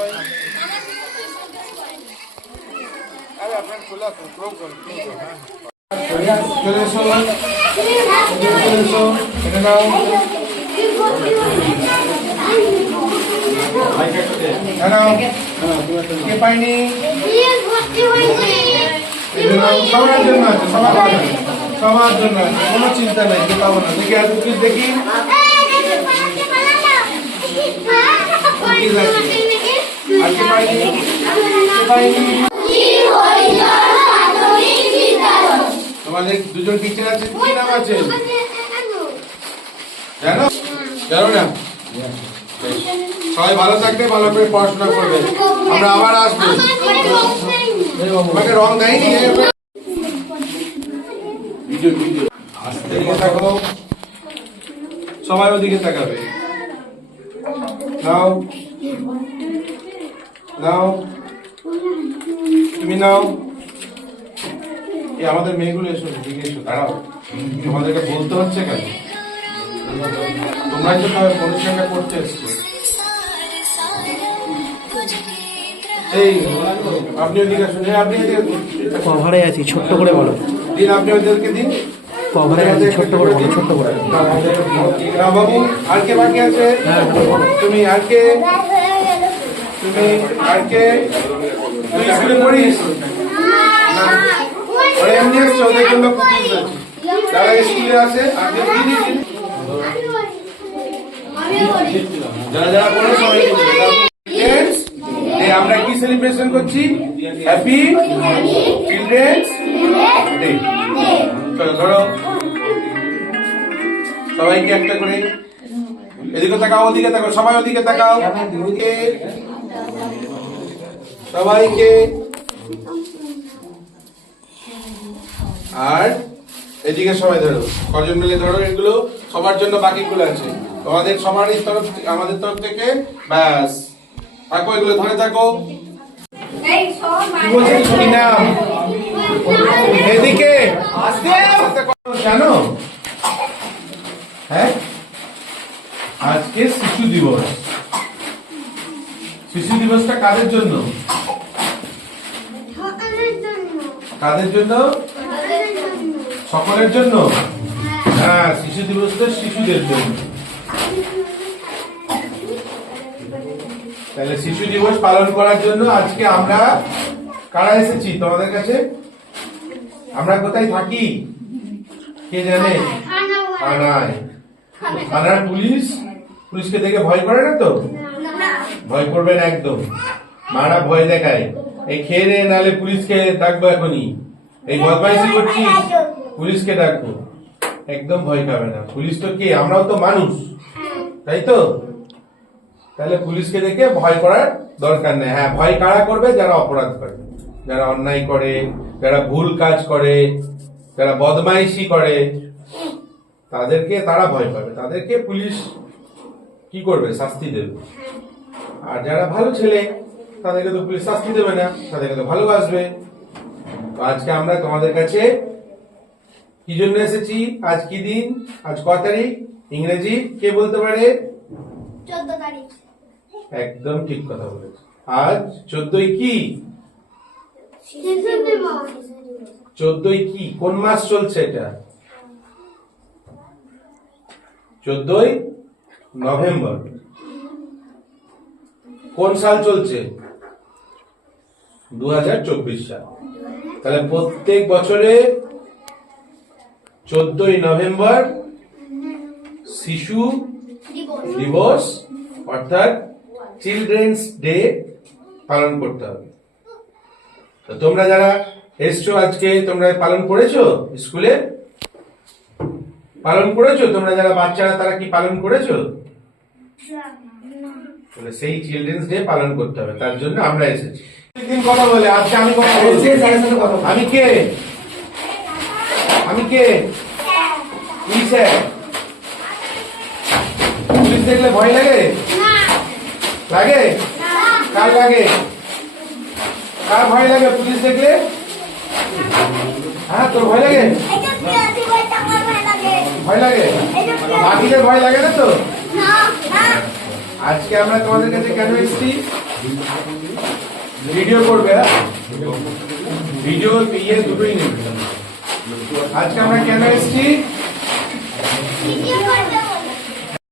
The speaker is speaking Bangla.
সবাই আরে আপনার খোলা তো ক্রোম করুন চলে এসো চলে এসো এটা নাও এটা নাও কে পাইনি সবার জন্য আছে সবার সবার জন্য আছে কোনো চিন্তা নেই কে পাবো না দেখি আর দেখি আর কে পাইনি কে পাইনি তোমাদের দুজন আছে নাম আছে? না? সবাই ভালো থাকবে, ভালো করে পড়াশোনা করবে। আমরা আবার আসব। তোমাকে রং দেয়নি সবাই ওদিকে তাকাবে। নাও। নাও। তুমি নাও। এই আমাদের মেয়েগুলো এসো দিকে এসো দাঁড়াও। তোমাদেরকে বলতে হচ্ছে কেন? তোমরাই তো সবাই অনুষ্ঠানটা করতে এসছো। এই আপনি ওদিকে আসুন আপনি। কভারে আছি ছোট্ট করে বলো। দিন আপনি ওদেরকে দিন। কভারে আছি ছোট্ট করে বলো ছোট্ট করে। বাবু আর কে বাকি আছে? তুমি আর কে? তুমি তুই এমনি যারা আমরা কি সেলিব্রেশন করছি? হ্যাপি চিলড্রেন্স ডে ধরো। সবাইকে একটা করে। এদিকে তাকাও, ওদিকে তাকাও, সবাই ওদিকে তাকাও। সবাইকে। আর এদিকে সবাই ধরো কজন মিলে ধরো এগুলো সবার জন্য বাকিগুলো আছে। তোমাদের সবারই তরফ থেকে- আমাদের তরফ থেকে ব্যাস। থাকো এগুলো ধরে থাকো। এদিকে। আস্তে আস্তে করো, জানো হ্যাঁ আজকে শিশু দিবস শিশু দিবসটা কাদের জন্য? কাদের জন্য? সকলের জন্য। হ্যাঁ শিশু দিবসটা শিশুদের জন্য। তাহলে শিশু দিবস পালন করার জন্য আজকে আমরা কারা এসেছি তোমাদের কাছে? আমরা কোথায় থাকি? কে জানে? থানায়। থানার পুলিশ? পুলিশকে দেখে ভয় করে না তো? ভয় করবে না একদম। মারা ভয় দেখায়। এই খেয়ে নালে পুলিশকে ডাকবো এখনই। এই বদমাইশি করছিস, পুলিশকে ডাকবো। একদম ভয় পাবে না। পুলিশ তো কে? আমরাও তো মানুষ। তাই তো? তাহলে পুলিশকে দেখে ভয় করার দরকার নেই। হ্যাঁ ভয় কারা করবে? যারা অপরাধ করে। যারা অন্যায় করে, যারা ভুল কাজ করে, যারা বদমাইশি করে। তাদেরকে তারা ভয় পাবে। তাদেরকে পুলিশ কি করবে? শাস্তি দেবে। আর যারা ভালো ছেলে তাদেরকে তো পুলিশ শাস্তি দেবে না তাদেরকে তো ভালোবাসবে। আজকে আমরা তোমাদের কাছে কি জন্য এসেছি? আজ কি দিন? আজ ক তারিখ? ইংরেজি কে বলতে পারে? চোদ্দ তারিখ। একদম ঠিক কথা বলেছে। আজ চোদ্দই কি? চোদ্দই কি? কোন মাস চলছে এটা? চোদ্দই নভেম্বর। কোন সাল চলছে? দু হাজার চব্বিশ সাল। তাহলে প্রত্যেক বছরে চোদ্দই নভেম্বর শিশু দিবস, অর্থাৎ চিলড্রেন্স ডে পালন করতে হবে। তো তোমরা যারা এসছো আজকে, তোমরা পালন করেছ স্কুলে? পালন করেছ? তোমরা যারা বাচ্চারা, তারা কি পালন করেছ? তাহলে সেই চিলড্রেন্স ডে পালন করতে হবে তার জন্য আমরা এসেছি। একদিন কথা বলে আজকে আমি কথা বলছি। আমি কে? আমি কে? পুলিশ পুলিশ দেখলে ভয় লাগে? লাগে? কার লাগে? কার ভয় লাগে পুলিশ দেখলে? হ্যাঁ তোর ভয় লাগে? ভয় লাগে। বাকিদের ভয় লাগে না তো আজকে আমরা তোমাদের কাছে কেন এসেছি? ভিডিও করবে ভিডিও ইয়ে দুটোই নেবে। আজকে আমরা কেন এসেছি?